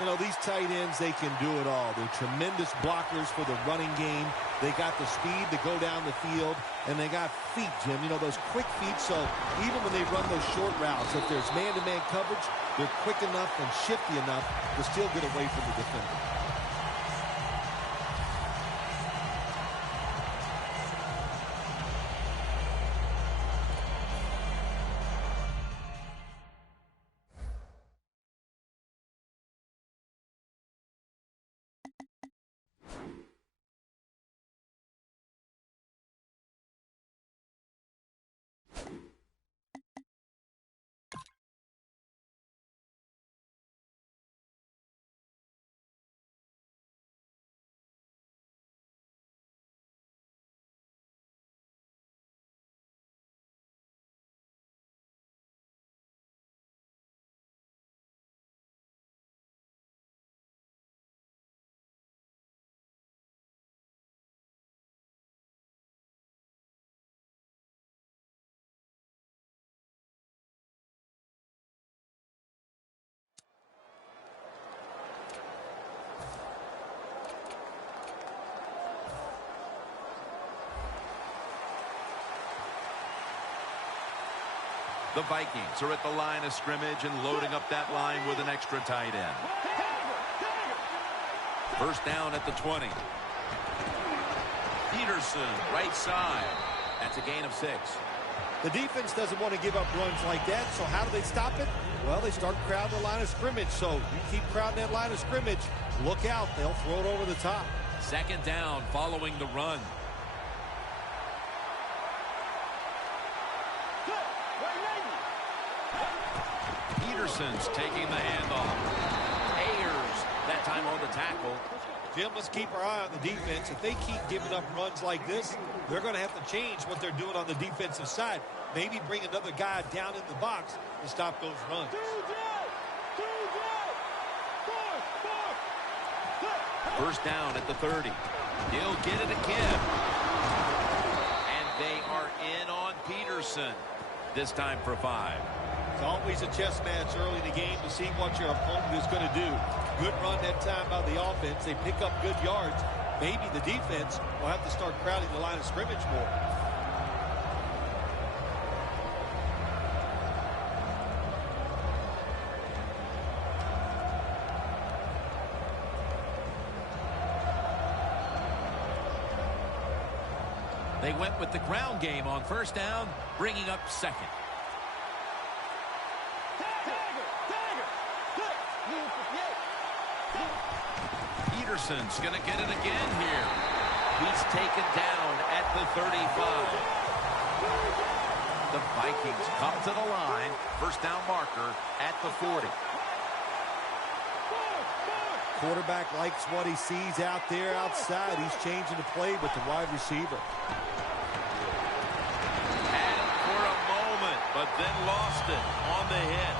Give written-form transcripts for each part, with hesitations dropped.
You know, these tight ends, they can do it all. They're tremendous blockers for the running game. They got the speed to go down the field, and they got feet, Jim. You know, those quick feet, so even when they run those short routes, if there's man-to-man coverage, they're quick enough and shifty enough to still get away from the defender. The Vikings are at the line of scrimmage and loading up that line with an extra tight end. First down at the 20. Peterson, right side. That's a gain of 6. The defense doesn't want to give up runs like that, so how do they stop it? Well, they start crowding the line of scrimmage, so you keep crowding that line of scrimmage, look out, they'll throw it over the top. Second down following the run. Peterson's taking the handoff. Ayers, that time on the tackle. Jim, let's keep our eye on the defense. If they keep giving up runs like this, they're going to have to change what they're doing on the defensive side. Maybe bring another guy down in the box to stop those runs. First down at the 30. He'll get it again. And they are in on Peterson. This time for 5. It's always a chess match early in the game to see what your opponent is going to do. Good run that time by the offense. They pick up good yards. Maybe the defense will have to start crowding the line of scrimmage more. They went with the ground game on first down, bringing up second. Peterson's going to get it again here. He's taken down at the 35. The Vikings come to the line. First down marker at the 40. Quarterback likes what he sees out there outside. He's changing the play with the wide receiver. Had it for a moment, but then lost it on the hit.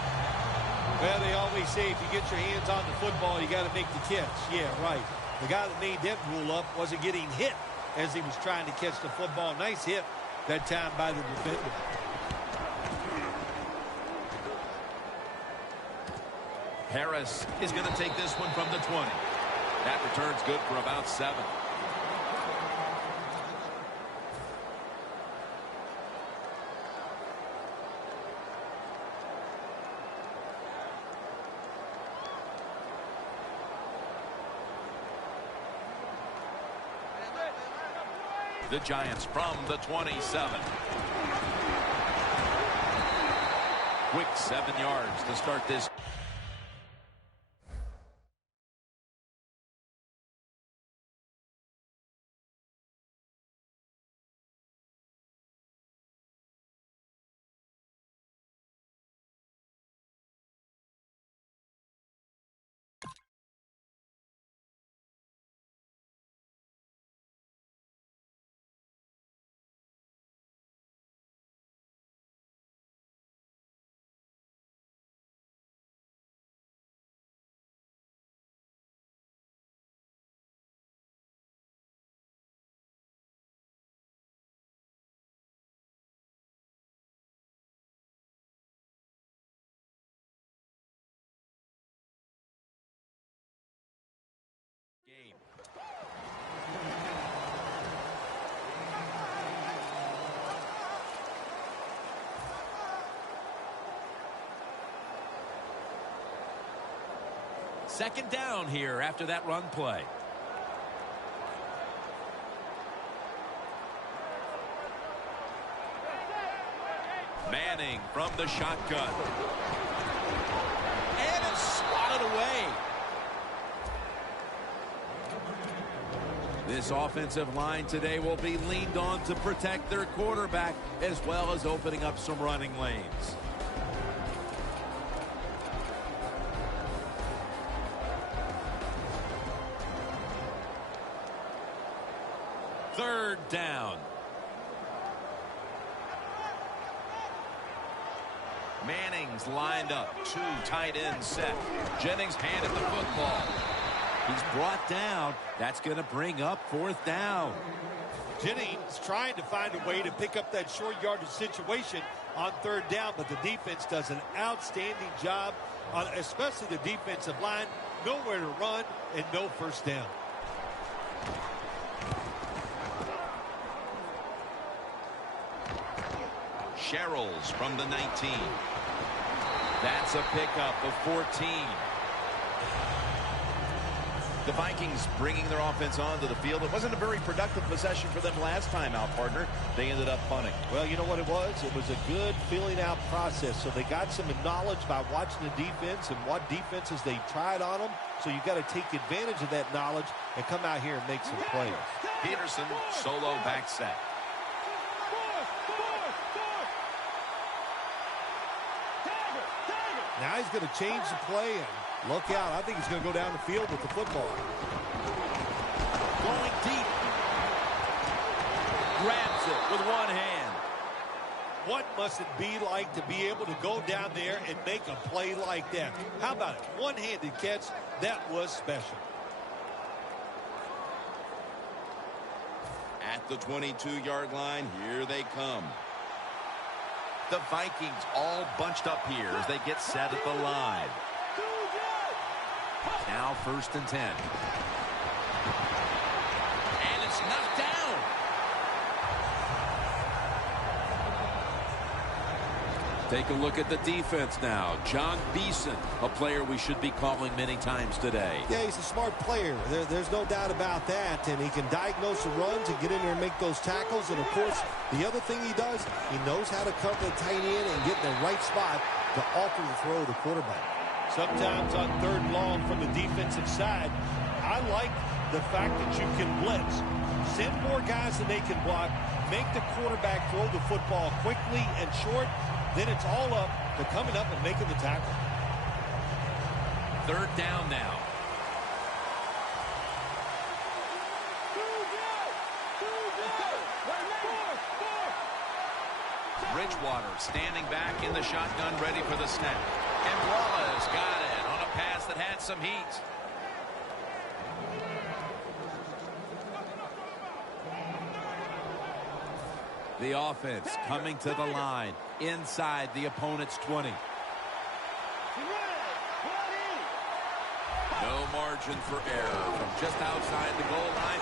Well, they always say if you get your hands on the football, you got to make the catch. Yeah, right. The guy that made that rule up wasn't getting hit as he was trying to catch the football. Nice hit that time by the defender. Harris is going to take this one from the 20. That return's good for about 7. The Giants from the 27. Quick 7 yards to start this. second down here after that run play. Manning from the shotgun. And it's swatted away. This offensive line today will be leaned on to protect their quarterback as well as opening up some running lanes. Third down. Manning's lined up. Two tight ends set. Jennings handed the football. He's brought down. That's going to bring up fourth down. Jennings trying to find a way to pick up that short yardage situation on third down, but the defense does an outstanding job, especially the defensive line. Nowhere to run and no first down. Sherrills from the 19. That's a pickup of 14. The Vikings bringing their offense onto the field. It wasn't a very productive possession for them last time out, partner. They ended up punting. Well, you know what it was? It was a good filling out process. So they got some knowledge by watching the defense and what defenses they tried on them. So you got to take advantage of that knowledge and come out here and make some plays. Peterson, solo back set. Now he's going to change the play, and look out. I think he's going to go down the field with the football. Going deep. Grabs it with one hand. What must it be like to be able to go down there and make a play like that? How about it? One-handed catch. That was special. At the 22-yard line, here they come. The Vikings all bunched up here as they get set at the line. Now 1st and 10. And it's knocked down. Take a look at the defense now. John Beeson, a player we should be calling many times today. Yeah, he's a smart player. There's no doubt about that. And he can diagnose the runs and get in there and make those tackles. And, of course, the other thing he does, he knows how to cover the tight end and get in the right spot to alter the throw of the quarterback. Sometimes on third and long from the defensive side, I like the fact that you can blitz. Send more guys than they can block. Make the quarterback throw the football quickly and short. Then it's all up to coming up and making the tackle. Third down now. Bridgewater standing back in the shotgun, ready for the snap. And Wallace got it on a pass that had some heat. The offense coming to the line inside the opponent's 20. No margin for error from just outside the goal line.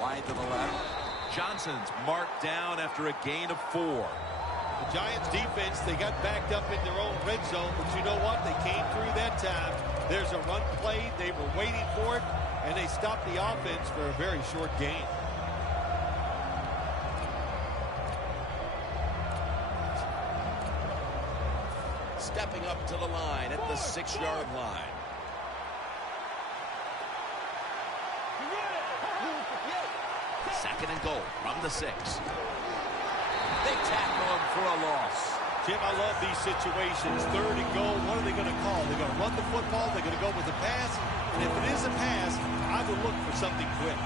Wide to the left. Johnson's marked down after a gain of 4. The Giants defense, they got backed up in their own red zone, but you know what? They came through that time. There's a run play. They were waiting for it, and they stopped the offense for a very short gain. Stepping up to the line at the 6-yard line. Second and goal from the 6. They tackle him for a loss. Jim, I love these situations. Third and goal, what are they going to call? They're going to run the football. They're going to go with the pass. And if it is a pass, I would look for something quick.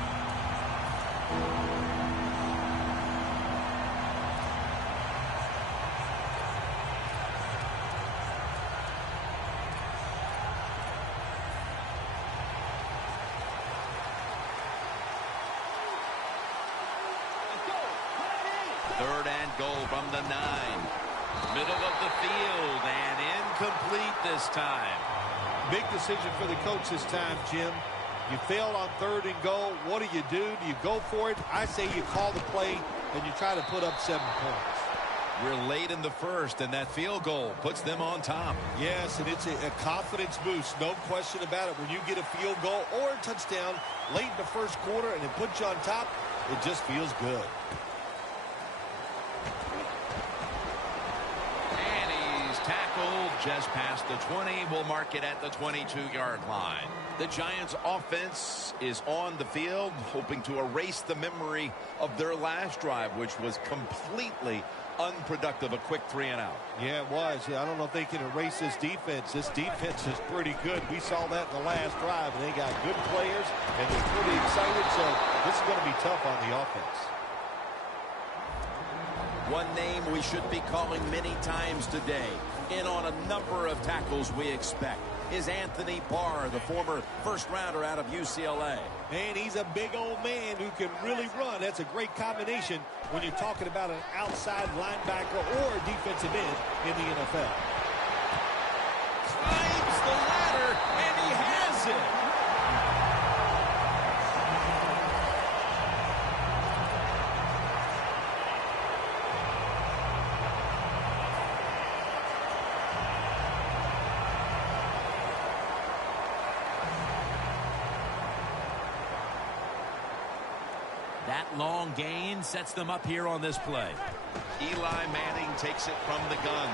Third and goal from the 9. Middle of the field and incomplete this time. Big decision for the coach this time, Jim. You failed on third and goal. What do? Do you go for it? I say you call the play and you try to put up 7 points. We're late in the first, and that field goal puts them on top. Yes, and it's a confidence boost, no question about it. When you get a field goal or a touchdown late in the first quarter and it puts you on top, it just feels good. And he's tackled just past the 20. We'll mark it at the 22-yard line. The Giants' offense is on the field, hoping to erase the memory of their last drive, which was completely unproductive, a quick 3-and-out. Yeah, it was. I don't know if they can erase this defense. This defense is pretty good. We saw that in the last drive, and they got good players, and they're pretty excited, so this is going to be tough on the offense. One name we should be calling many times today, in on a number of tackles we expect, is Anthony Barr, the former first-rounder out of UCLA. And he's a big old man who can really run. That's a great combination when you're talking about an outside linebacker or a defensive end in the NFL. Climbs the ladder, and he has it. That long gain sets them up here on this play. Eli Manning takes it from the gun.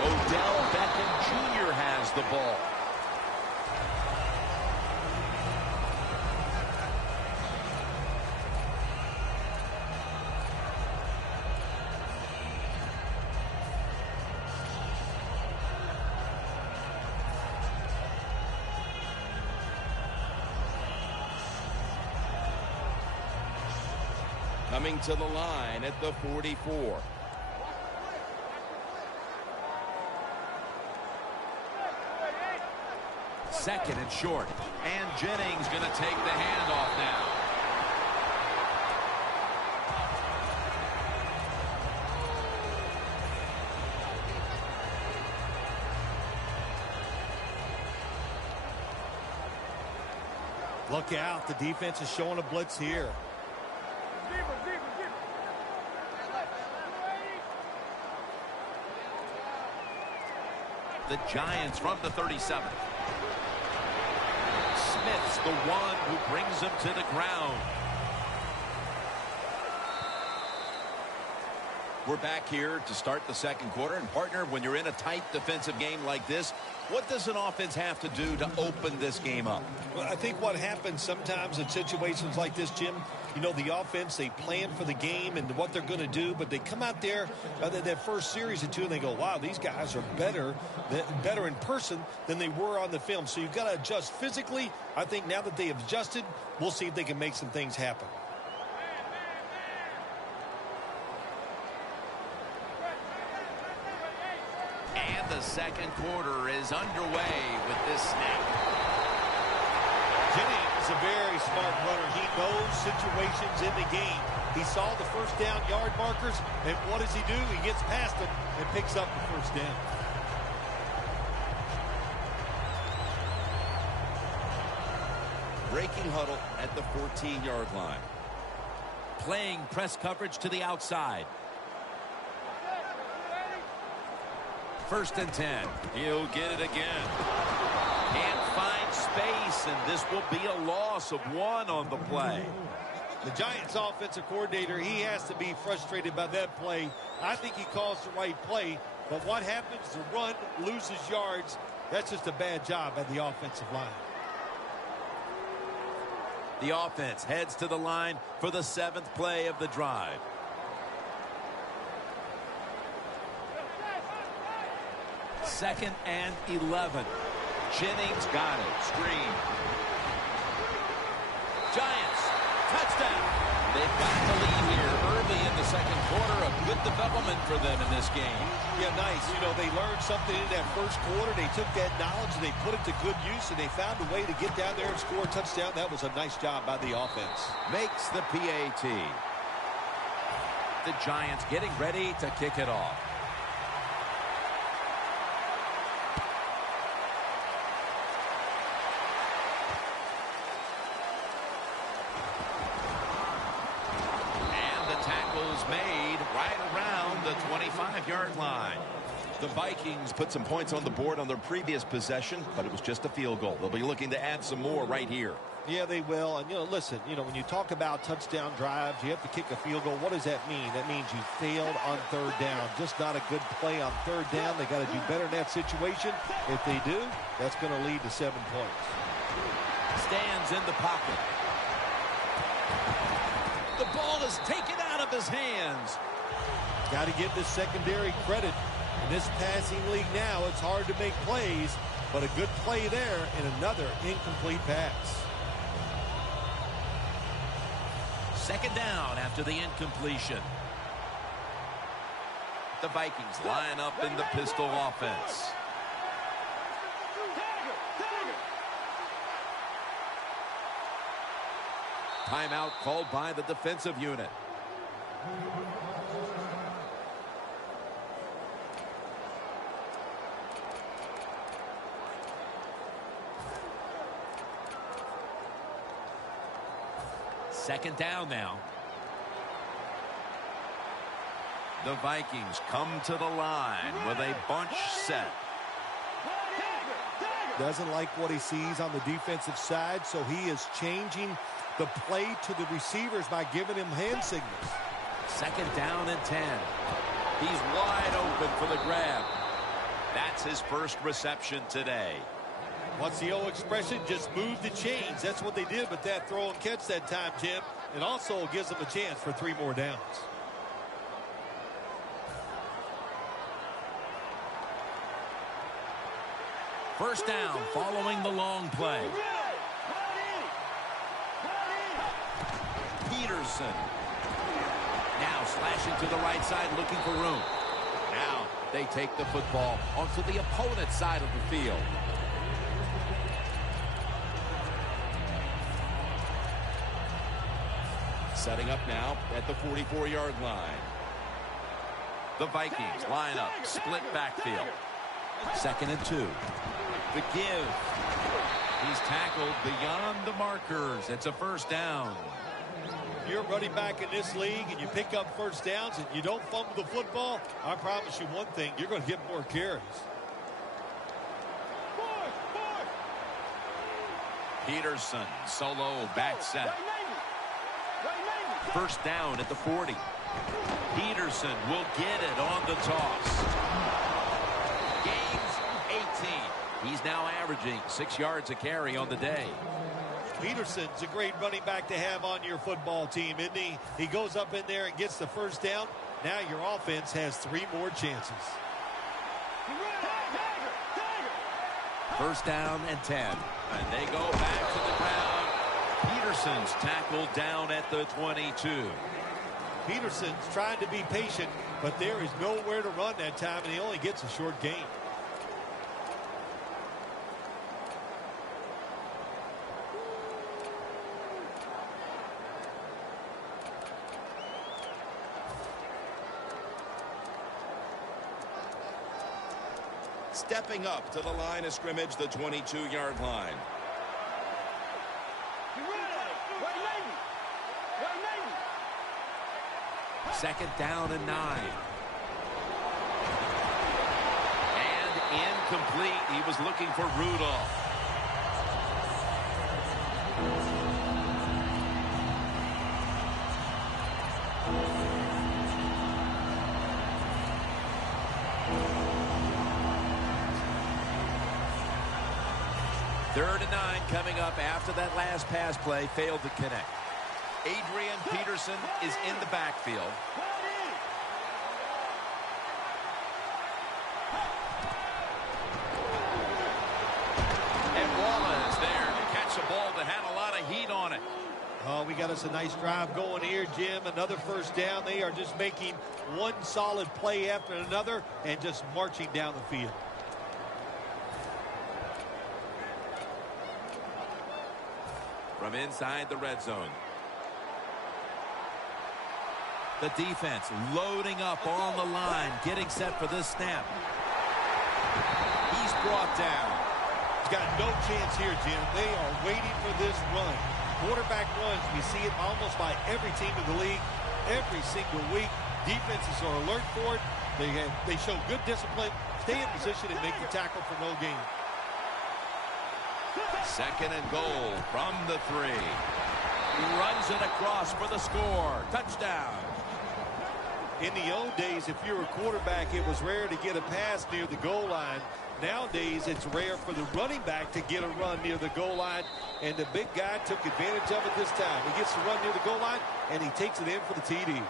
Odell Beckham Jr. has the ball. Coming to the line at the 44. Second and short. And Jennings going to take the handoff now. Look out. The defense is showing a blitz here. The Giants from the 37. Smith's the one who brings him to the ground. We're back here to start the second quarter. And, partner, when you're in a tight defensive game like this, what does an offense have to do to open this game up? Well, I think what happens sometimes in situations like this, Jim, you know, the offense, they plan for the game and what they're going to do, but they come out there that first series or two and they go, wow, these guys are better in person than they were on the film. So you've got to adjust physically. I think now that they have adjusted, we'll see if they can make some things happen. And the second quarter is underway with this snap. Jennings is a very smart runner. He knows situations in the game. He saw the first down yard markers, and what does he do? He gets past them and picks up the first down. Breaking huddle at the 14-yard line. Playing press coverage to the outside. First and 10. He'll get it again. Can't find space, and this will be a loss of 1 on the play. The Giants offensive coordinator, he has to be frustrated by that play. I think he calls the right play, but what happens? The run loses yards. That's just a bad job at the offensive line. The offense heads to the line for the 7th play of the drive. Second and 11. Jennings got it. Screen. Giants, touchdown. They've got the lead here early in the second quarter. A good development for them in this game. Yeah, nice. You know, they learned something in that first quarter. They took that knowledge and they put it to good use, and they found a way to get down there and score a touchdown. That was a nice job by the offense. Makes the PAT. The Giants getting ready to kick it off. Made right around the the 25-yard line. The Vikings put some points on the board on their previous possession, but it was just a field goal. They'll be looking to add some more right here. Yeah, they will. And, listen, when you talk about touchdown drives, you have to kick a field goal. What does that mean? That means you failed on third down. Just not a good play on third down. They got to do better in that situation. If they do, that's going to lead to 7 points. Stands in the pocket. The ball is taken out of his hands. Got to give the secondary credit. In this passing league now, it's hard to make plays, but a good play there and another incomplete pass. Second down after the incompletion. The Vikings line up in the pistol offense. Timeout called by the defensive unit. Second down now. The Vikings come to the line with a bunch set. Doesn't like what he sees on the defensive side, so he is changing the play to the receivers by giving him hand signals. Second down and 10. He's wide open for the grab. That's his first reception today. What's the old expression? Just move the chains. That's what they did with that throw and catch that time, Jim. It also gives them a chance for 3 more downs. First down following the long play. Peterson. Now slashing to the right side looking for room. Now they take the football onto the opponent's side of the field. Setting up now at the 44-yard line. The Vikings line up, split backfield. Second and 2. The give. He's tackled beyond the markers. It's a first down. You're running back in this league and you pick up first downs and you don't fumble the football, I promise you one thing, you're going to get more carries. Peterson, solo, back set. First down at the 40. Peterson will get it on the toss. Gains 18. He's now averaging 6 yards a carry on the day. Peterson's a great running back to have on your football team, isn't he? He goes up in there and gets the first down. Now your offense has 3 more chances. First down and 10. And they go back to the ground. Peterson's tackled down at the 22. Peterson's trying to be patient, but there is nowhere to run that time, and he only gets a short gain. Stepping up to the line of scrimmage, the 22-yard line. Second down and 9. And incomplete. He was looking for Rudolph. Third and 9 coming up after that last pass play failed to connect. Adrian Peterson is in the backfield. And Wallace there to catch a ball that had a lot of heat on it. Oh, we got us a nice drive going here, Jim. Another first down. They are just making one solid play after another and just marching down the field. From inside the red zone. The defense loading up on the line, getting set for this snap. He's brought down. He's got no chance here, Jim. They are waiting for this run. Quarterback runs, we see it almost by every team in the league every single week. Defenses are alert for it. They show good discipline, stay in position, and make the tackle for no gain. Second and goal from the 3. He runs it across for the score. Touchdown. In the old days, if you're a quarterback, it was rare to get a pass near the goal line. Nowadays, it's rare for the running back to get a run near the goal line, and the big guy took advantage of it this time. He gets to run near the goal line, and he takes it in for the TD.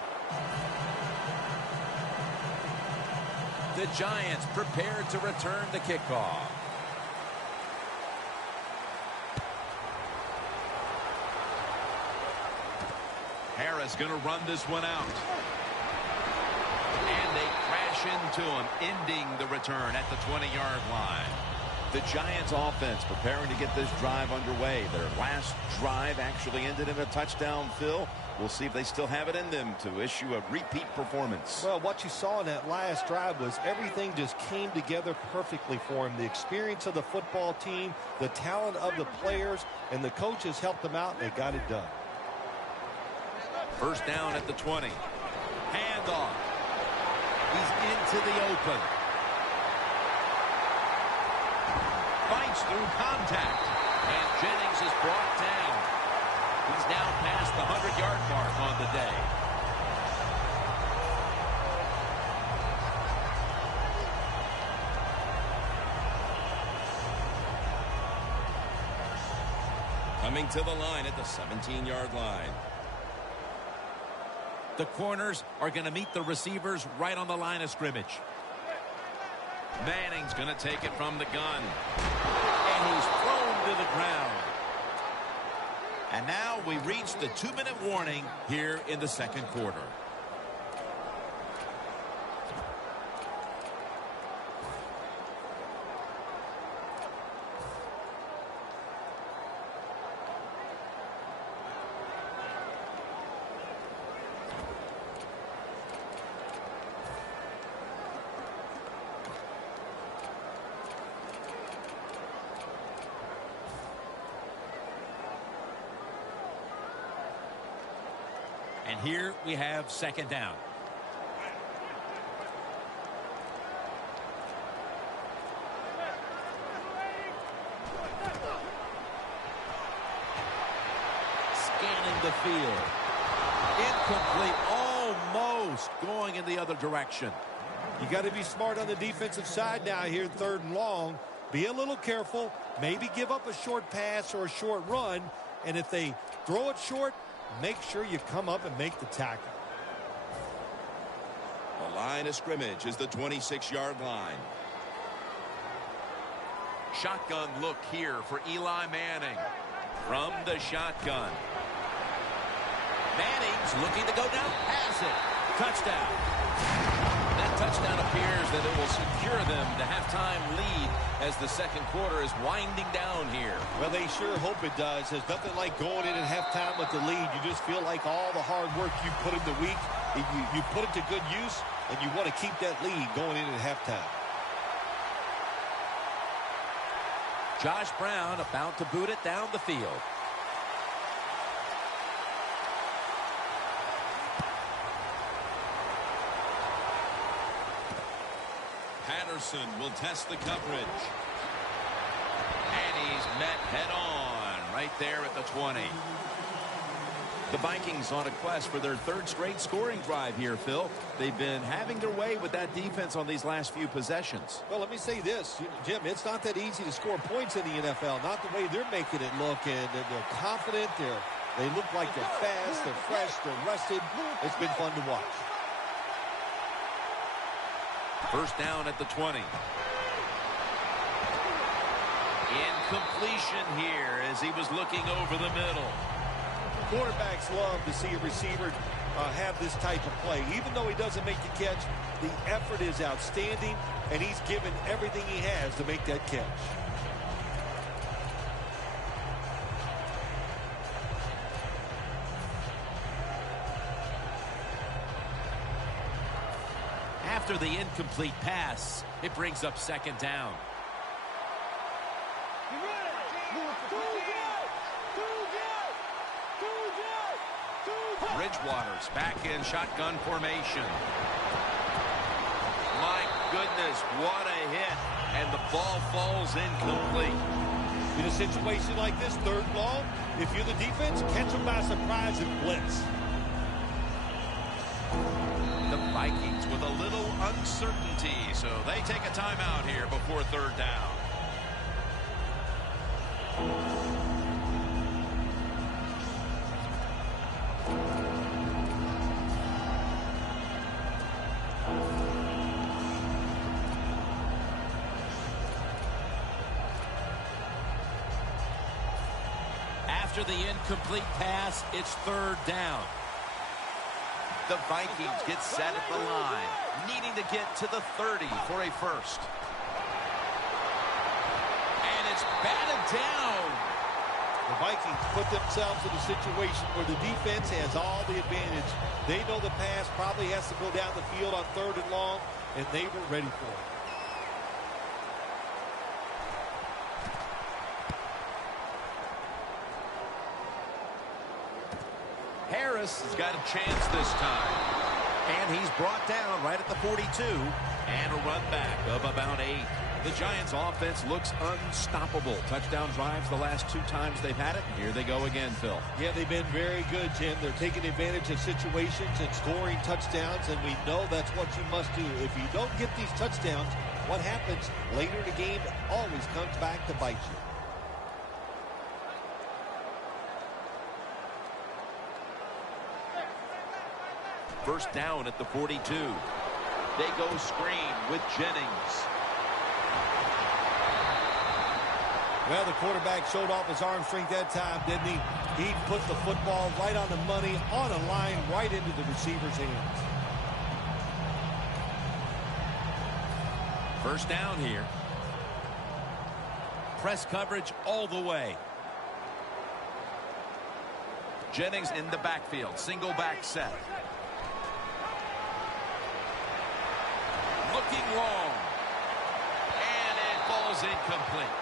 The Giants prepared to return the kickoff. Harris going to run this one out. And they crash into him, ending the return at the 20-yard line. The Giants offense preparing to get this drive underway. Their last drive actually ended in a touchdown, Phil. We'll see if they still have it in them to issue a repeat performance. Well, what you saw in that last drive was everything just came together perfectly for him. The experience of the football team, the talent of the players, and the coaches helped them out, and they got it done. First down at the 20. Handoff. He's into the open. Fights through contact. And Jennings is brought down. He's now past the 100-yard mark on the day. Coming to the line at the 17-yard line. The corners are going to meet the receivers right on the line of scrimmage. Manning's going to take it from the gun. And he's thrown to the ground. And now we reach the 2-minute warning here in the second quarter. And here we have second down. Scanning the field. Incomplete. Almost going in the other direction. You got to be smart on the defensive side now here, 3rd and long. Be a little careful. Maybe give up a short pass or a short run. And if they throw it short, make sure you come up and make the tackle. The line of scrimmage is the 26-yard line. Shotgun look here for Eli Manning. From the shotgun. Manning's looking to go down. Pass it. Touchdown. That touchdown appears that it will secure them the halftime lead as the second quarter is winding down here. Well, they sure hope it does. There's nothing like going in at halftime with the lead. You just feel like all the hard work you put in the week, you put it to good use, and you want to keep that lead going in at halftime. Josh Brown about to boot it down the field. Patterson will test the coverage. And he's met head-on right there at the 20. The Vikings on a quest for their 3rd straight scoring drive here, Phil. They've been having their way with that defense on these last few possessions. Well, let me say this, Jim, it's not that easy to score points in the NFL, not the way they're making it look, and they're confident, they look like they're fast, they're fresh, they're rested. It's been fun to watch. First down at the 20. Incompletion here as he was looking over the middle. Quarterbacks love to see a receiver have this type of play. Even though he doesn't make the catch, the effort is outstanding, and he's given everything he has to make that catch. After the incomplete pass, it brings up second down. Bridgewater's back in shotgun formation. My goodness, what a hit. And the ball falls incomplete. In a situation like this, 3rd and long, if you're the defense, catch them by surprise and blitz. The Vikings with a little uncertainty, so they take a timeout here before 3rd down. After the incomplete pass, it's 3rd down. The Vikings get set at the line, needing to get to the 30 for a first. And it's batted down. The Vikings put themselves in a situation where the defense has all the advantage. They know the pass probably has to go down the field on 3rd and long, and they were ready for it. Harris has got a chance this time. And he's brought down right at the 42. And a run back of about 8. The Giants offense looks unstoppable. Touchdown drives the last 2 times they've had it. Here they go again, Phil. Yeah, they've been very good, Jim. They're taking advantage of situations and scoring touchdowns, and we know that's what you must do. If you don't get these touchdowns, what happens later in the game always comes back to bite you. First down at the 42. They go screen with Jennings. Well, the quarterback showed off his arm strength that time, didn't he? He put the football right on the money, on a line, right into the receiver's hands. First down here. Press coverage all the way. Jennings in the backfield. Single back set. Looking long. And it falls incomplete.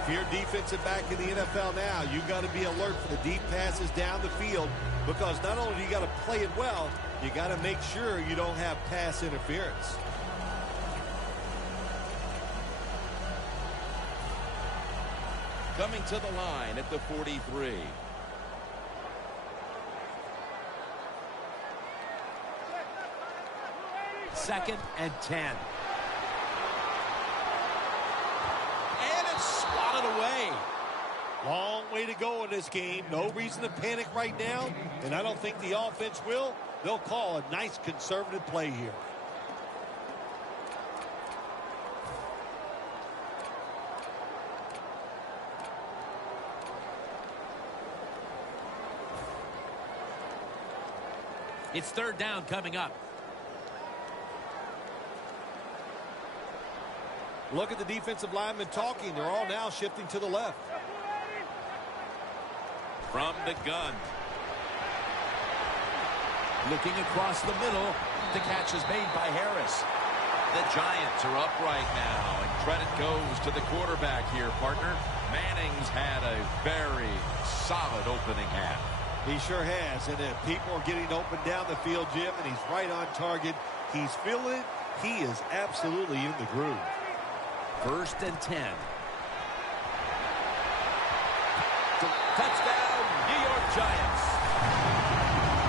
If you're a defensive back in the NFL now, you've got to be alert for the deep passes down the field, because not only do you got to play it well, you got to make sure you don't have pass interference. Coming to the line at the 43. Second and 10. And it's swatted away. Long way to go in this game. No reason to panic right now, and I don't think the offense will. They'll call a nice conservative play here. It's 3rd down coming up. Look at the defensive linemen talking. They're all now shifting to the left. From the gun. Looking across the middle. The catch is made by Harris. The Giants are up right now, and credit goes to the quarterback here, partner. Manning's had a very solid opening half. He sure has, and people are getting open down the field, Jim, and he's right on target. He's feeling it. He is absolutely in the groove. 1st and 10. Touchdown, New York Giants.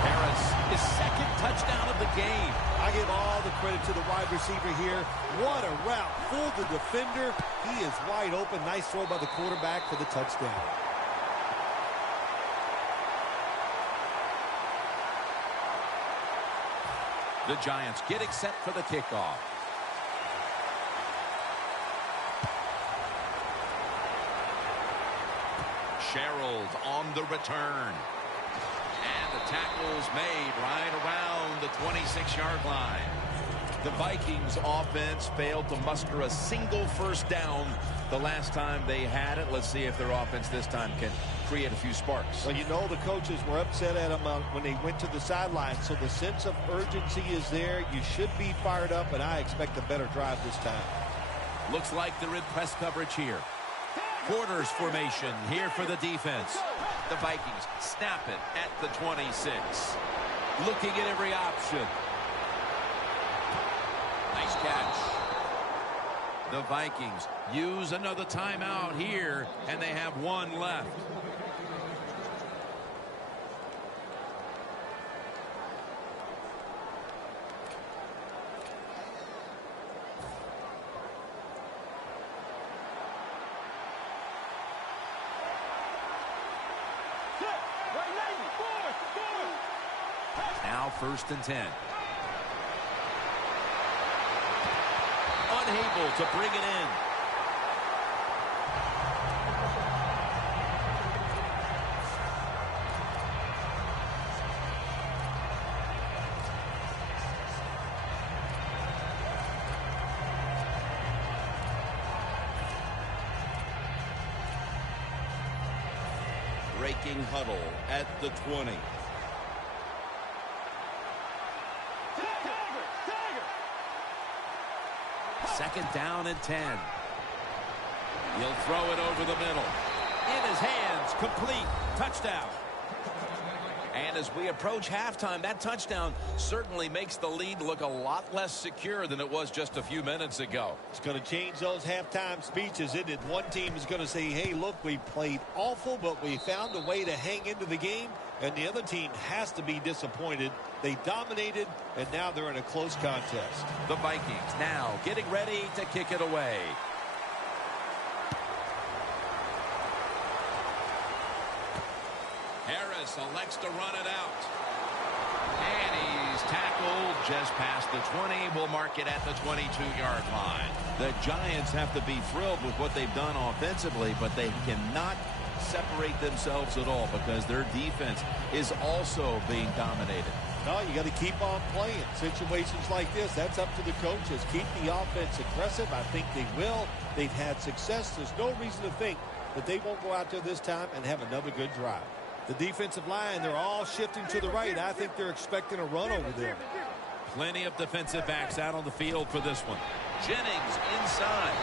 Harris, his 2nd touchdown of the game. I give all the credit to the wide receiver here. What a route. Fooled the defender. He is wide open. Nice throw by the quarterback for the touchdown. The Giants getting set for the kickoff. Sherald on the return. And the tackle's made right around the 26-yard line. The Vikings offense failed to muster a single first down the last time they had it. Let's see if their offense this time can create a few sparks. Well, you know the coaches were upset at them when they went to the sideline, so the sense of urgency is there. You should be fired up, and I expect a better drive this time. Looks like they're in press coverage here. Quarters formation here for the defense. The Vikings snap it at the 26. Looking at every option. Nice catch. The Vikings use another timeout here, and they have one left. Now 1st and 10. Unable to bring it in. Breaking huddle at the 20. Second down and 10. He'll throw it over the middle. In his hands, complete, touchdown. And as we approach halftime, that touchdown certainly makes the lead look a lot less secure than it was just a few minutes ago. It's going to change those halftime speeches, isn't it? One team is going to say, hey, look, we played awful, but we found a way to hang into the game. And the other team has to be disappointed. They dominated, and now they're in a close contest. The Vikings now getting ready to kick it away. Harris elects to run it out. And he's tackled just past the 20. We'll mark it at the 22-yard line. The Giants have to be thrilled with what they've done offensively, but they cannot separate themselves at all because their defense is also being dominated. No, you got to keep on playing. Situations like this, that's up to the coaches. Keep the offense aggressive. I think they will. They've had success. There's no reason to think that they won't go out there this time and have another good drive. The defensive line, they're all shifting to the right. I think they're expecting a run over there. Plenty of defensive backs out on the field for this one. Jennings inside.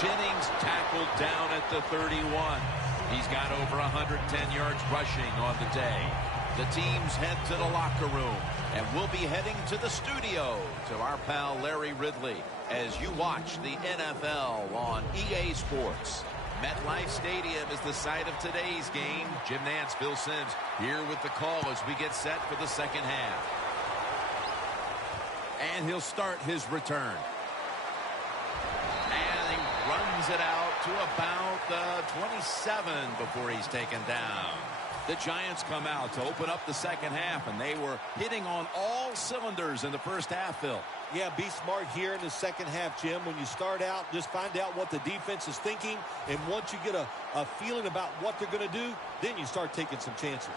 Jennings tackled down at the 31. He's got over 110 yards rushing on the day. The teams head to the locker room, and we'll be heading to the studio to our pal Larry Ridley as you watch the NFL on EA Sports. MetLife Stadium is the site of today's game. Jim Nantz, Phil Simms here with the call as we get set for the second half. And he'll start his return. And he runs it out to about the 27 before he's taken down. The Giants come out to open up the second half, and they were hitting on all cylinders in the first half, Phil. Yeah, be smart here in the second half, Jim. When you start out, just find out what the defense is thinking, and once you get a feeling about what they're going to do, then you start taking some chances.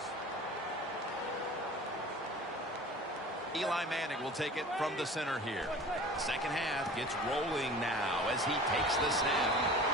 Eli Manning will take it from the center here. Second half gets rolling now as he takes the snap.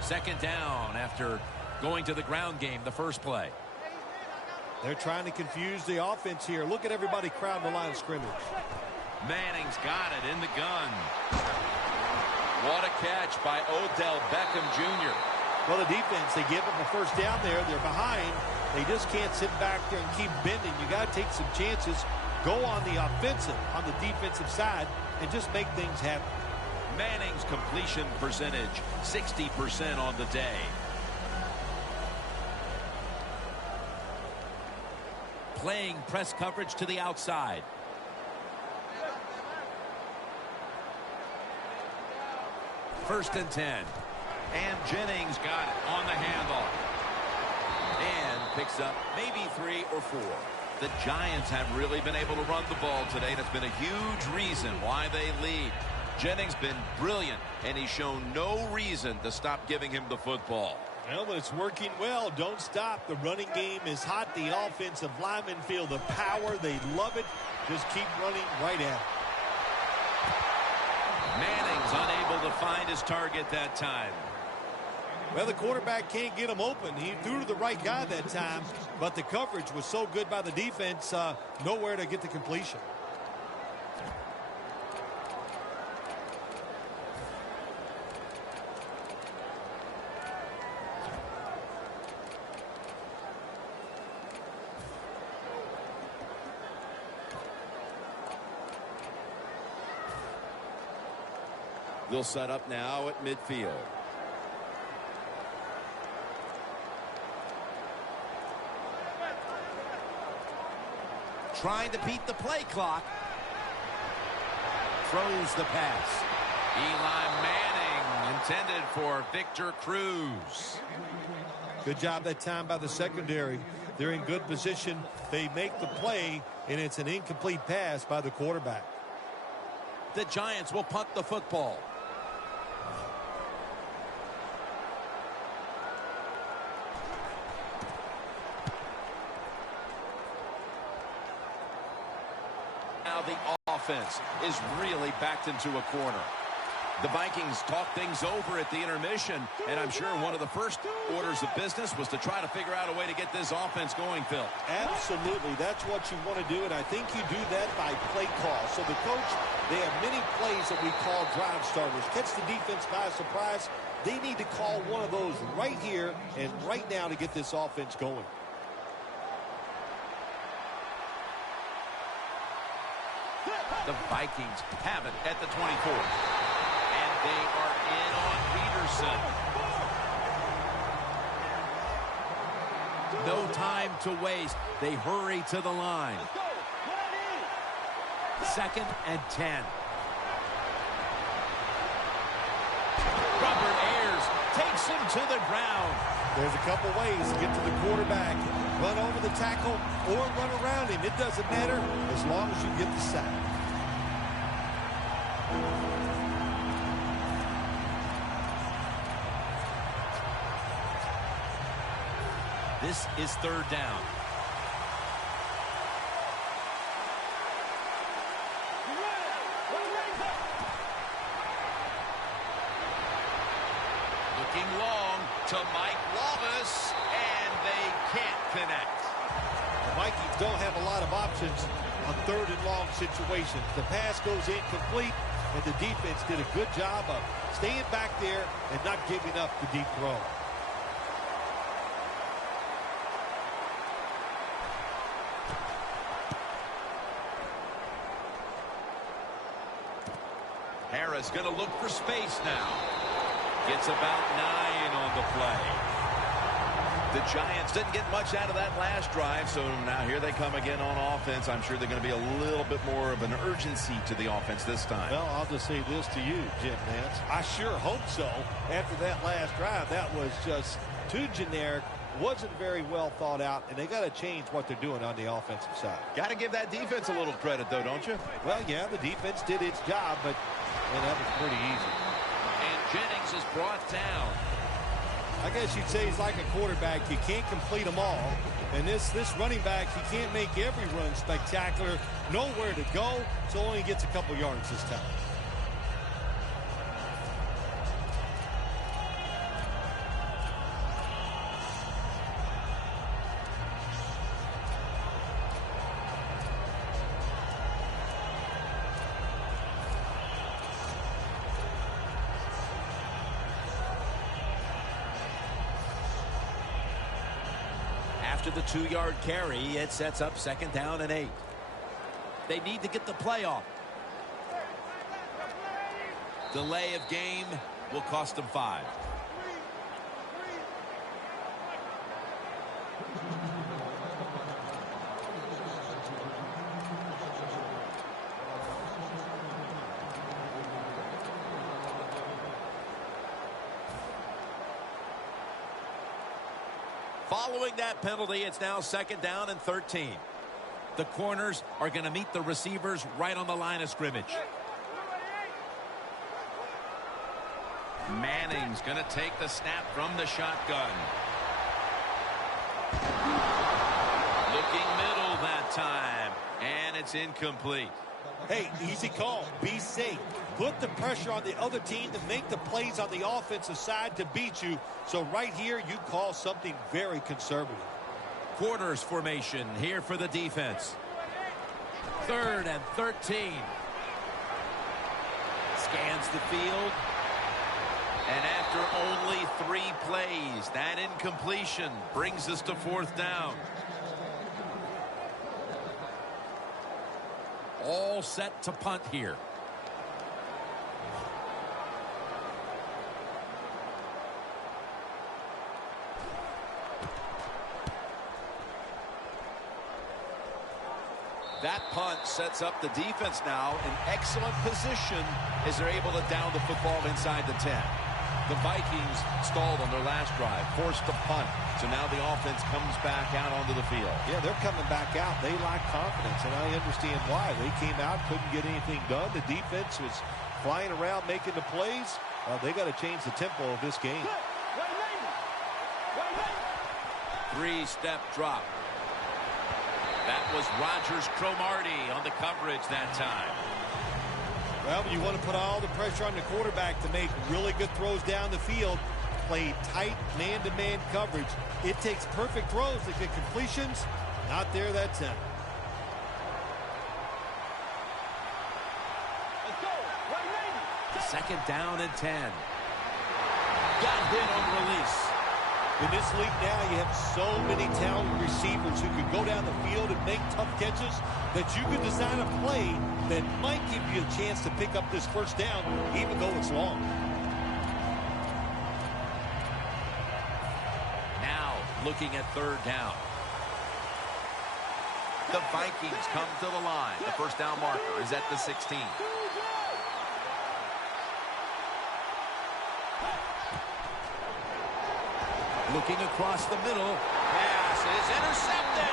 Second down after going to the ground game the first play. They're trying to confuse the offense here. Look at everybody crowding the line of scrimmage. Manning's got it in the gun. What a catch by Odell Beckham Jr. Well, the defense, they give them a first down there. They're behind. They just can't sit back there and keep bending. You got to take some chances. Go on the offensive, on the defensive side, and just make things happen. Manning's completion percentage, 60% on the day. Playing press coverage to the outside. First and 10. And Jennings got it on the handoff. And picks up maybe 3 or 4. The Giants have really been able to run the ball today. That's been a huge reason why they lead. Jennings been brilliant, and he's shown no reason to stop giving him the football. Well, but it's working well. Don't stop. The running game is hot. The offensive linemen feel the power. They love it. Just keep running right at it. Manning's unable to find his target that time. Well, the quarterback can't get him open. He threw to the right guy that time, but the coverage was so good by the defense, nowhere to get the completion. They'll set up now at midfield. Trying to beat the play clock. Throws the pass. Eli Manning intended for Victor Cruz. Good job that time by the secondary. They're in good position. They make the play, and it's an incomplete pass by the quarterback. The Giants will punt the football. Now the offense is really backed into a corner. The Vikings talked things over at the intermission, and I'm sure one of the first orders of business was to try to figure out a way to get this offense going, Phil. Absolutely. That's what you want to do, and I think you do that by play call. So the coach, they have many plays that we call drive starters. Catch the defense by surprise. They need to call one of those right here and right now to get this offense going. The Vikings have it at the 24. And they are in on Peterson. No time to waste. They hurry to the line. 2nd and 10. Robert Ayers takes him to the ground. There's a couple ways to get to the quarterback. Run over the tackle or run around him. It doesn't matter as long as you get the sack. This is 3rd down. Looking long to Mike Wallace, and they can't connect. The Vikings don't have a lot of options on 3rd and long situations. The pass goes incomplete, and the defense did a good job of staying back there and not giving up the deep throw. Harris going to look for space now. Gets about 9 on the play. The Giants didn't get much out of that last drive, so now here they come again on offense. I'm sure they're going to be a little bit more of an urgency to the offense this time. Well, I'll just say this to you, Jim Nance. I sure hope so. After that last drive, that was just too generic, wasn't very well thought out, and they got to change what they're doing on the offensive side. Got to give that defense a little credit, though, don't you? Well, yeah, the defense did its job, but that was pretty easy. And Jennings is brought down. I guess you'd say he's like a quarterback. You can't complete them all. And this running back, he can't make every run spectacular. Nowhere to go, so only gets a couple yards this time. After the 2-yard carry, it sets up 2nd down and 8. They need to get the play off. Delay of game will cost them 5. Following that penalty, it's now 2nd down and 13. The corners are going to meet the receivers right on the line of scrimmage. Manning's going to take the snap from the shotgun. Looking middle that time, and it's incomplete. Hey, easy call. Be safe. put the pressure on the other team to make the plays on the offensive side to beat you. So right here, you call something very conservative. Quarters formation here for the defense. 3rd and 13. Scans the field. And after only 3 plays, that incompletion brings us to 4th down. All set to punt here. That punt sets up the defense now in excellent position as they're able to down the football inside the 10. The Vikings stalled on their last drive, forced to punt. So now the offense comes back out onto the field. Yeah, they're coming back out. They lack confidence, and I understand why. They came out, couldn't get anything done. The defense was flying around, making the plays. They got to change the tempo of this game. 3-step drop. That was Rogers Cromartie on the coverage that time. Well, when you want to put all the pressure on the quarterback to make really good throws down the field, play tight man-to-man coverage, it takes perfect throws to get completions. Not there, that's him. Let's go. 2nd down and 10. Got hit on release. In this league now, you have so many talented receivers who can go down the field and make tough catches that you can design a play that might give you a chance to pick up this 1st down, even though it's long. Now, looking at 3rd down. The Vikings come to the line. The 1st down marker is at the 16. Looking across the middle. Pass is intercepted.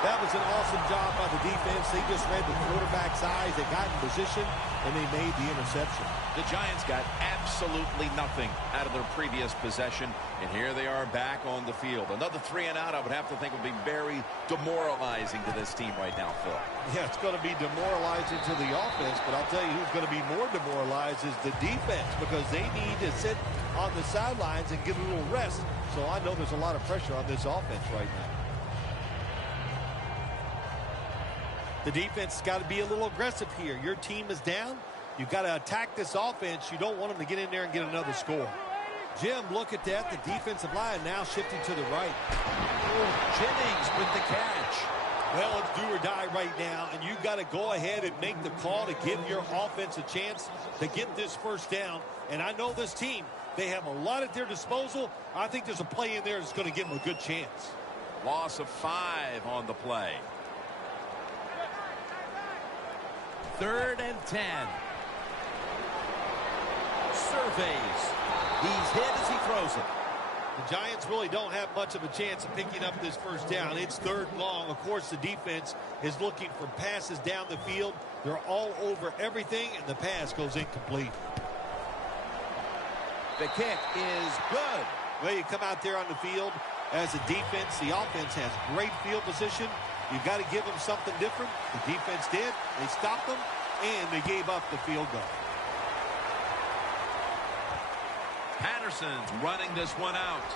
That was an awesome job by the defense. They just read the quarterback's eyes. They got in position, and they made the interception. The Giants got absolutely nothing out of their previous possession, and here they are back on the field. Another 3 and out, I would have to think, would be very demoralizing to this team right now, Phil. Yeah, it's going to be demoralizing to the offense, but I'll tell you who's going to be more demoralized is the defense, because they need to sit on the sidelines and get a little rest. So I know there's a lot of pressure on this offense right now. The defense has got to be a little aggressive here. Your team is down. You've got to attack this offense. You don't want them to get in there and get another score. Jim, look at that. The defensive line now shifting to the right. Oh, Jennings with the catch. Well, it's do or die right now, and you've got to go ahead and make the call to give your offense a chance to get this 1st down. And I know this team, they have a lot at their disposal. I think there's a play in there that's going to give them a good chance. Loss of 5 on the play. 3rd and 10. Surveys. He's hit as he throws it. The Giants really don't have much of a chance of picking up this 1st down. It's 3rd and long. Of course, the defense is looking for passes down the field. They're all over everything, and the pass goes incomplete. The kick is good. Well, you come out there on the field as a defense. The offense has great field position. You've got to give them something different. The defense did. They stopped them, and they gave up the field goal. Patterson's running this one out.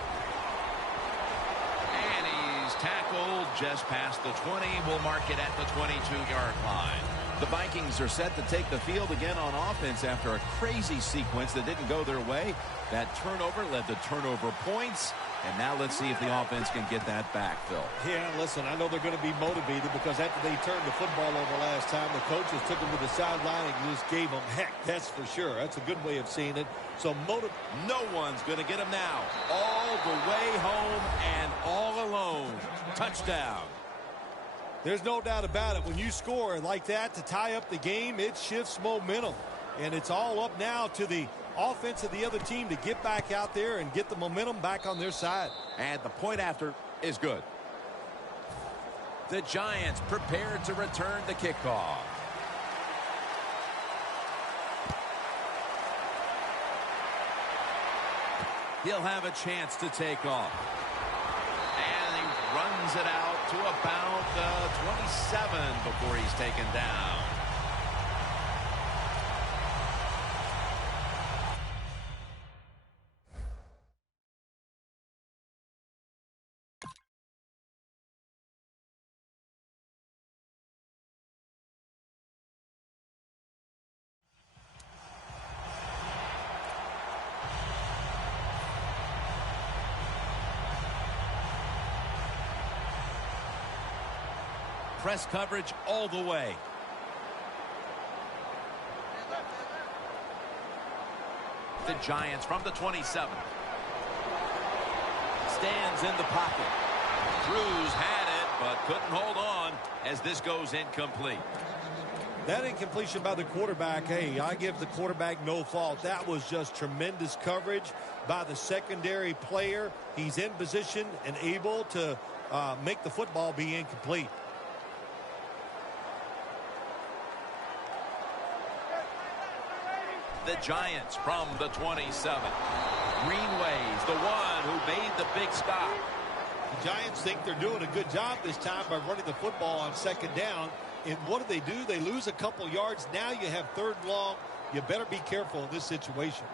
And he's tackled just past the 20. We'll mark it at the 22-yard line. The Vikings are set to take the field again on offense after a crazy sequence that didn't go their way. That turnover led to turnover points. And now let's see if the offense can get that back, Phil. Yeah, listen, I know they're going to be motivated because after they turned the football over last time, the coaches took them to the sideline and just gave them heck. That's for sure. That's a good way of seeing it. So no one's going to get him now. All the way home and all alone. Touchdown. There's no doubt about it. When you score like that to tie up the game, it shifts momentum. And it's all up now to the offense of the other team to get back out there and get the momentum back on their side. And the point after is good. The Giants prepared to return the kickoff. He'll have a chance to take off. And he runs it out to about 27 before he's taken down. press coverage all the way. The Giants from the 27. Stands in the pocket. Cruz had it, but couldn't hold on as this goes incomplete. That incompletion by the quarterback, hey, I give the quarterback no fault. That was just tremendous coverage by the secondary player. He's in position and able to make the football be incomplete. The Giants from the 27. Greenway's the one who made the big stop. The Giants think they're doing a good job this time by running the football on second down. And what do? They lose a couple yards. Now you have third and long. You better be careful in this situation.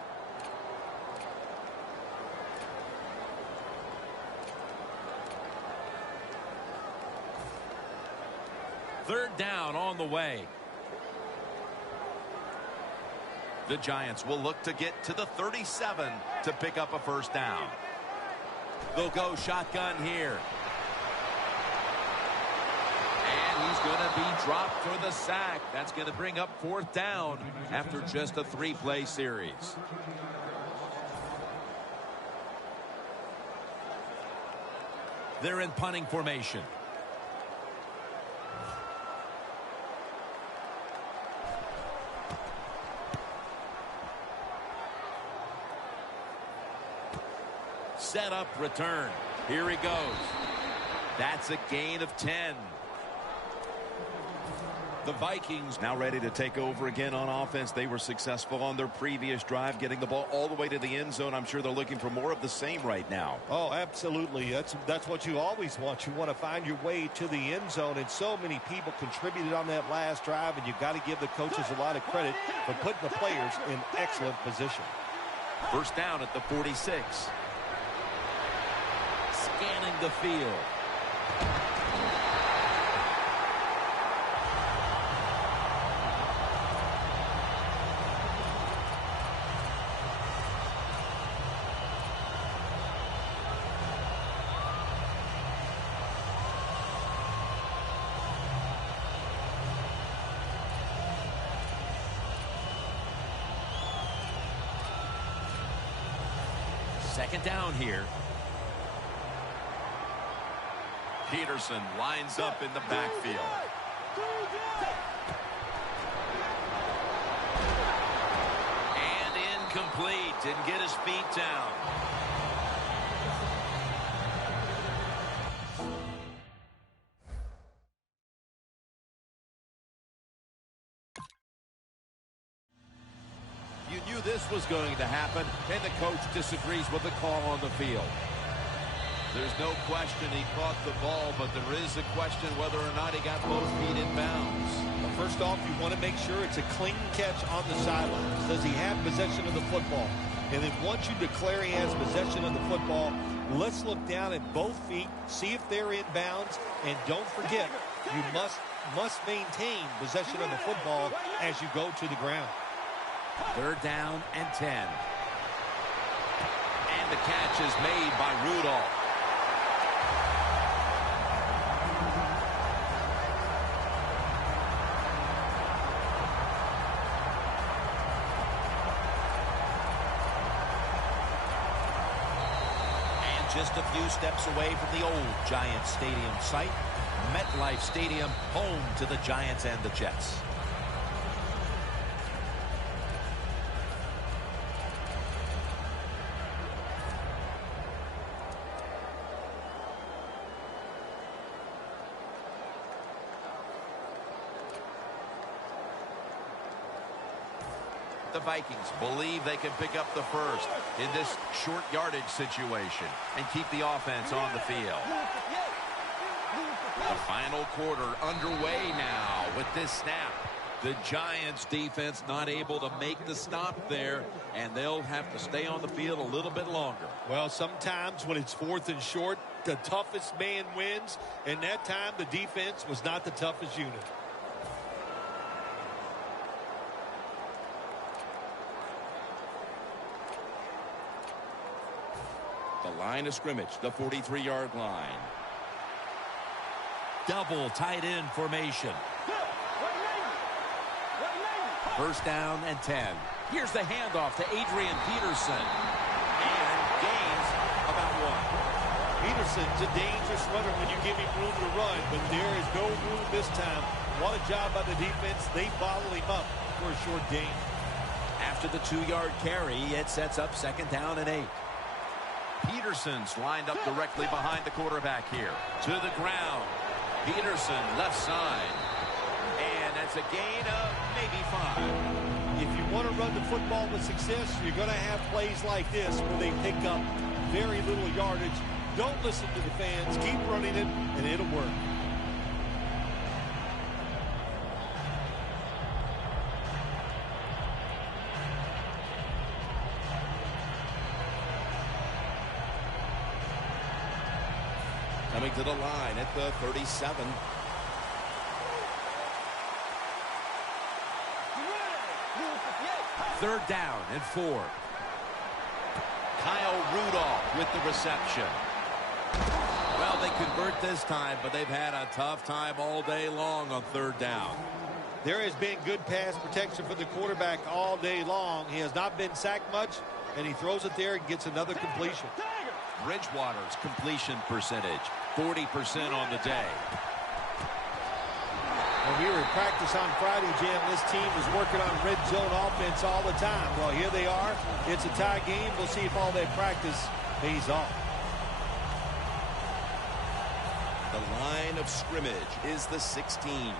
Third down on the way. The Giants will look to get to the 37 to pick up a first down. They'll go shotgun here. And he's going to be dropped for the sack. That's going to bring up fourth down after just a 3-play series. They're in punting formation. Set up return. Here he goes. That's a gain of 10. The Vikings now ready to take over again on offense. They were successful on their previous drive, getting the ball all the way to the end zone. I'm sure they're looking for more of the same right now. Oh, absolutely. That's what you always want. You want to find your way to the end zone, and so many people contributed on that last drive, and you've got to give the coaches a lot of credit for putting the players in excellent position. First down at the 46. Scanning the field. Second down here. Peterson lines up in the backfield. And incomplete. Didn't get his feet down. You knew this was going to happen, and the coach disagrees with the call on the field. There's no question he caught the ball, but there is a question whether or not he got both feet in bounds. Well, first off, you want to make sure it's a clean catch on the sidelines. Does he have possession of the football? And then once you declare he has possession of the football, let's look down at both feet, see if they're in bounds, and don't forget, you must maintain possession of the football as you go to the ground. Third down and 10. And the catch is made by Rudolph. And just a few steps away from the old Giants Stadium site, MetLife Stadium, home to the Giants and the Jets. The Vikings believe they can pick up the first in this short yardage situation and keep the offense on the field. The final quarter underway now with this snap. The Giants defense not able to make the stop there, and they'll have to stay on the field a little bit longer. Well, sometimes when it's fourth and short, the toughest man wins, and that time the defense was not the toughest unit. The line of scrimmage, the 43-yard line. Double tight end formation. First down and 10. Here's the handoff to Adrian Peterson. And gains about 1. Peterson's a dangerous runner when you give him room to run, but there is no room this time. What a job by the defense. They bottle him up for a short gain. After the 2-yard carry, it sets up second down and 8. Peterson's lined up directly behind the quarterback here. To the ground. Peterson, left side. And that's a gain of maybe 5. If you want to run the football with success, you're going to have plays like this where they pick up very little yardage. Don't listen to the fans. Keep running it, and it'll work. Coming to the line at the 37. Third down and 4. Kyle Rudolph with the reception. Well, they convert this time, but they've had a tough time all day long on third down. There has been good pass protection for the quarterback all day long. He has not been sacked much, and he throws it there and gets another completion. Bridgewater's completion percentage, 40% on the day. When we were in practice on Friday, Jim, this team was working on red zone offense all the time. Well, here they are. It's a tie game. We'll see if all that practice pays off. The line of scrimmage is the 16.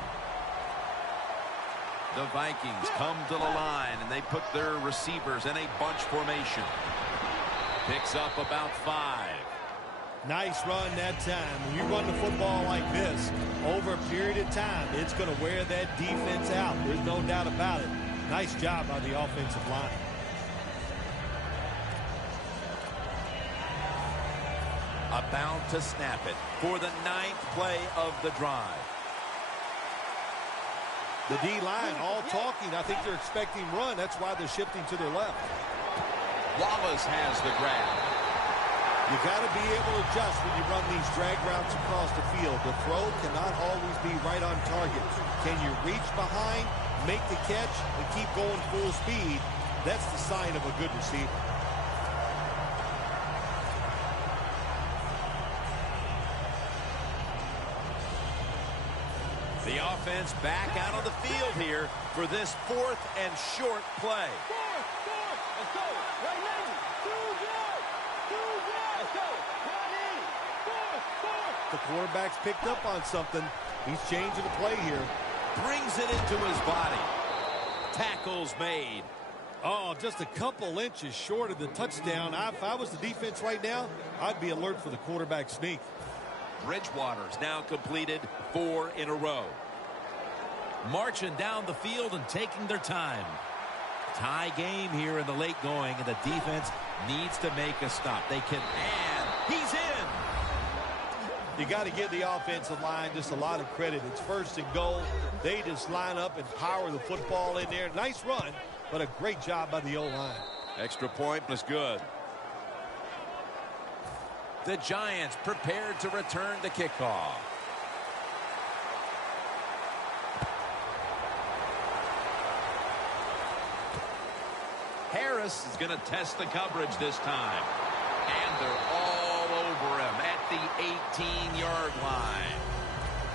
The Vikings come to the line, and they put their receivers in a bunch formation. Picks up about 5. Nice run that time. When you run the football like this over a period of time, it's going to wear that defense out. There's no doubt about it. Nice job by the offensive line. About to snap it for the 9th play of the drive. The D-line all talking. I think they're expecting run. That's why they're shifting to their left. Wallace has the grab. You got to be able to adjust when you run these drag routes across the field. The throw cannot always be right on target. Can you reach behind, make the catch, and keep going full speed? That's the sign of a good receiver. The offense back out on the field here for this 4th and short play. Let's go. Right lane. 2 yards. 2 yards. Let's go. Right in. 4. The quarterback's picked up on something. He's changing the play here. Brings it into his body. Tackles made. Oh, just a couple inches short of the touchdown. If I was the defense right now, I'd be alert for the quarterback sneak. Bridgewater's now completed 4 in a row. Marching down the field and taking their time. Tie game here in the late going, and the defense needs to make a stop. They can, and he's in. You got to give the offensive line just a lot of credit. It's 1st and goal. They just line up and power the football in there. Nice run, but a great job by the O-line. Extra point was good. The Giants prepared to return the kickoff. Harris is going to test the coverage this time. And they're all over him at the 18-yard line.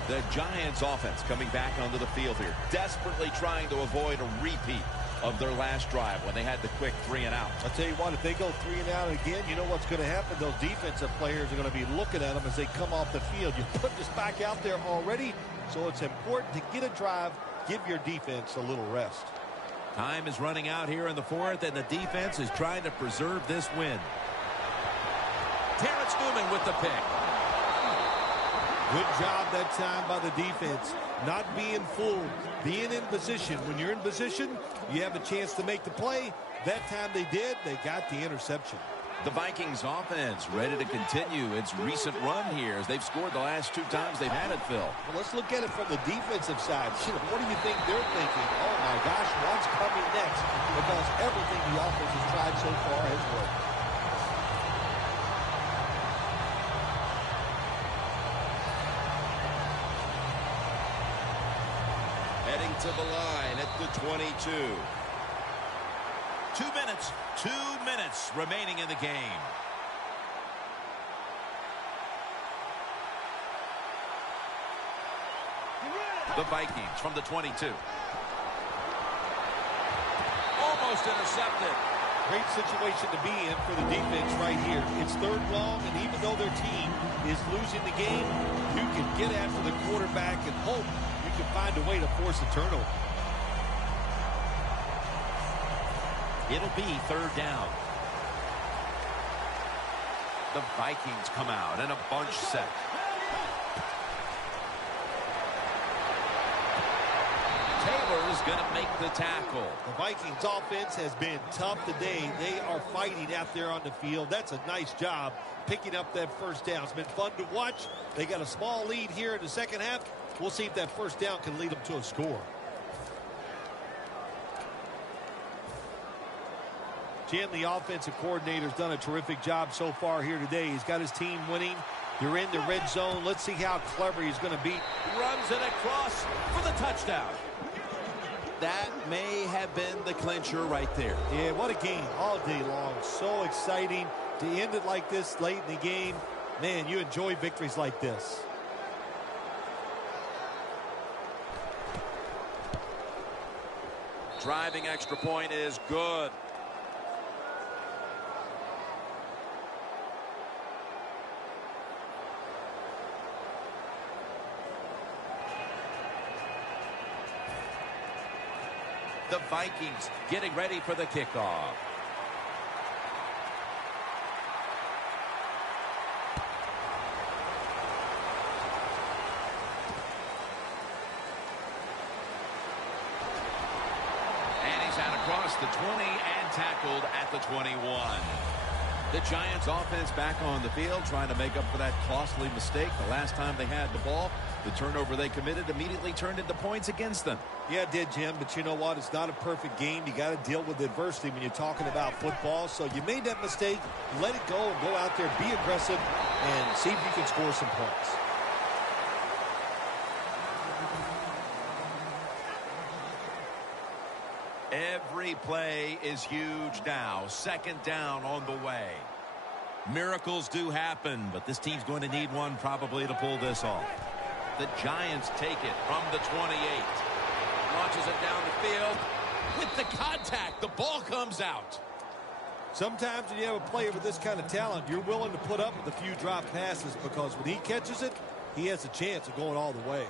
The Giants offense coming back onto the field here, desperately trying to avoid a repeat of their last drive when they had the quick 3 and out. I'll tell you what, if they go 3 and out again, you know what's going to happen? Those defensive players are going to be looking at them as they come off the field. You put this back out there already, so it's important to get a drive, give your defense a little rest. Time is running out here in the 4th, and the defense is trying to preserve this win. Terrence Newman with the pick. Good job that time by the defense. Not being fooled, being in position. When you're in position, you have a chance to make the play. That time they did. They got the interception. The Vikings offense ready to continue its recent run here as they've scored the last 2 times they've had it, Phil. Well, let's look at it from the defensive side. What do you think they're thinking? Oh, my gosh, what's coming next? Because everything the offense has tried so far has worked. Heading to the line at the 22. 2 minutes remaining in the game. The Vikings from the 22. Almost intercepted. Great situation to be in for the defense right here. It's 3rd and long, and even though their team is losing the game, you can get after the quarterback and hope you can find a way to force a turnover. It'll be 3rd down. The Vikings come out in a bunch set. Taylor's going to make the tackle. The Vikings offense has been tough today. They are fighting out there on the field. That's a nice job picking up that first down. It's been fun to watch. They got a small lead here in the second half. We'll see if that first down can lead them to a score. Jim, the offensive coordinator's done a terrific job so far here today. He's got his team winning. You're in the red zone. Let's see how clever he's going to be. Runs it across for the touchdown. That may have been the clincher right there. Yeah, what a game all day long. So exciting to end it like this late in the game. Man, you enjoy victories like this. Driving extra point is good. The Vikings getting ready for the kickoff. And he's out across the 20 and tackled at the 21. The Giants offense back on the field trying to make up for that costly mistake. The last time they had the ball, the turnover they committed immediately turned into points against them. Yeah, it did, Jim, but you know what? It's not a perfect game. You got to deal with adversity when you're talking about football. So you made that mistake, let it go, and go out there, be aggressive, and see if you can score some points. Every play is huge now. 2nd down on the way. Miracles do happen, but this team's going to need one probably to pull this off. The Giants take it from the 28. Launches it down the field. With the contact, the ball comes out. Sometimes when you have a player with this kind of talent, you're willing to put up with a few drop passes because when he catches it, he has a chance of going all the way.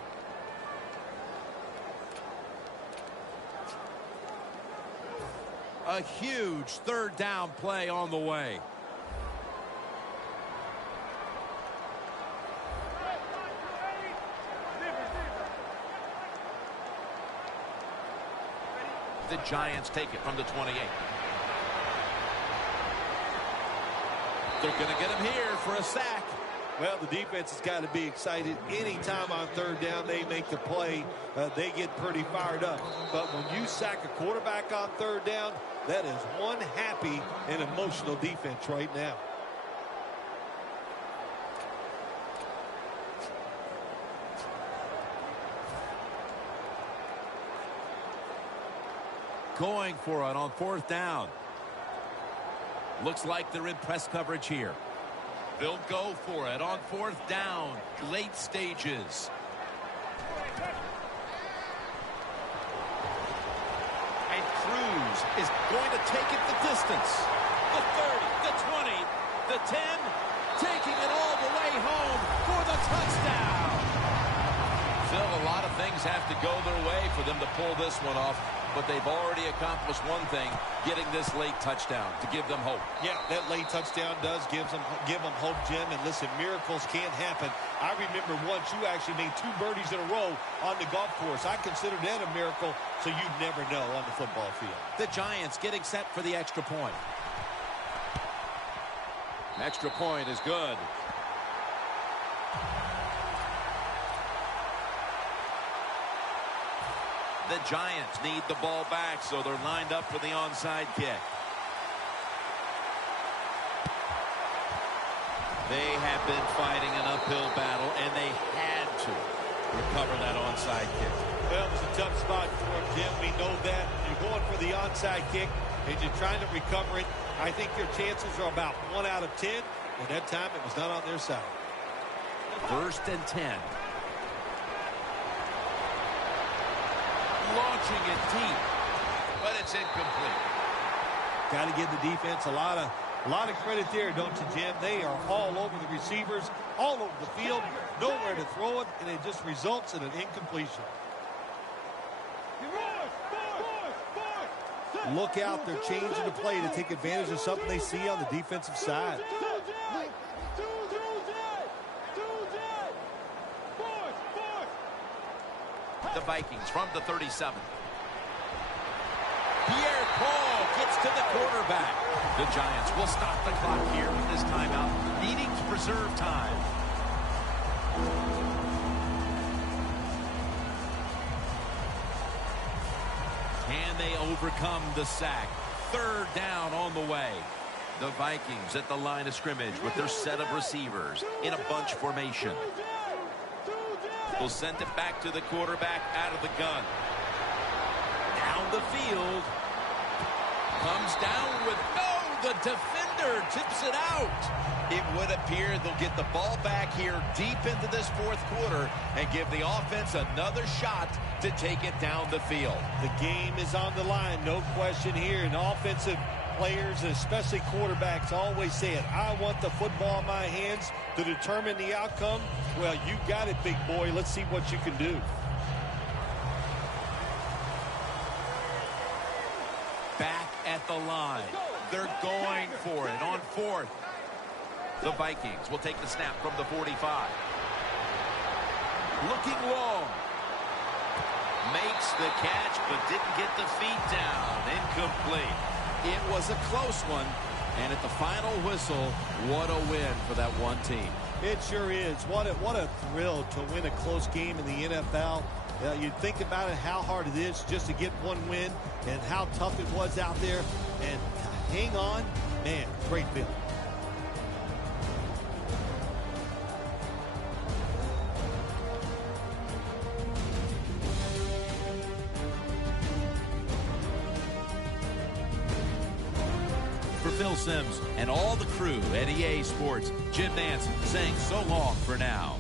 A huge 3rd down play on the way. The Giants take it from the 28. They're going to get him here for a sack. Well, the defense has got to be excited. Anytime on 3rd down they make the play, they get pretty fired up. But when you sack a quarterback on 3rd down, that is one happy and emotional defense right now. Going for it on 4th down. Looks like they're in press coverage here. They'll go for it on 4th down. Late stages. And Cruz is going to take it the distance. The 30, the 20, the 10. Taking it all the way home for the touchdown. Phil, a lot of things have to go their way for them to pull this one off. But they've already accomplished one thing, getting this late touchdown to give them hope. Yeah, that late touchdown does give them hope, Jim. And listen, miracles can't happen. I remember once you actually made 2 birdies in a row on the golf course. I consider that a miracle, so you never know on the football field. The Giants getting set for the extra point. Extra point is good. The Giants need the ball back, so they're lined up for the onside kick. They have been fighting an uphill battle, and they had to. recover that onside kick. Well, it was a tough spot for him, Jim. We know that. You're going for the onside kick, and you're trying to recover it. I think your chances are about 1 out of 10, and that time it was not on their side. 1st and 10. Launching it deep. But it's incomplete. Got to give the defense a lot of credit there, don't you, Jim? They are all over the receivers, all over the field, nowhere to throw it, and it just results in an incompletion. Look out, they're changing the play to take advantage of something they see on the defensive side. The Vikings from the 37. Pierre-Paul gets to the quarterback. The Giants will stop the clock here with this timeout, needing to preserve time. Can they overcome the sack? 3rd down on the way. The Vikings at the line of scrimmage with their set of receivers in a bunch formation. Will send it back to the quarterback out of the gun. Down the field. Comes down with the defender tips it out. It would appear they'll get the ball back here deep into this 4th quarter and give the offense another shot to take it down the field. The game is on the line, no question here. And offensive players, especially quarterbacks, always say it. I want the football in my hands to determine the outcome. Well, you got it, big boy. Let's see what you can do. Back at the line. They're going for it on 4th. The Vikings will take the snap from the 45. Looking long. Makes the catch, but didn't get the feet down. Incomplete. It was a close one. And at the final whistle, what a win for that one team. It sure is. What a thrill to win a close game in the NFL. You think about it, how hard it is just to get one win and how tough it was out there. And hang on, man, great feeling. For Phil Simms and all the crew at EA Sports, Jim Nance saying so long for now.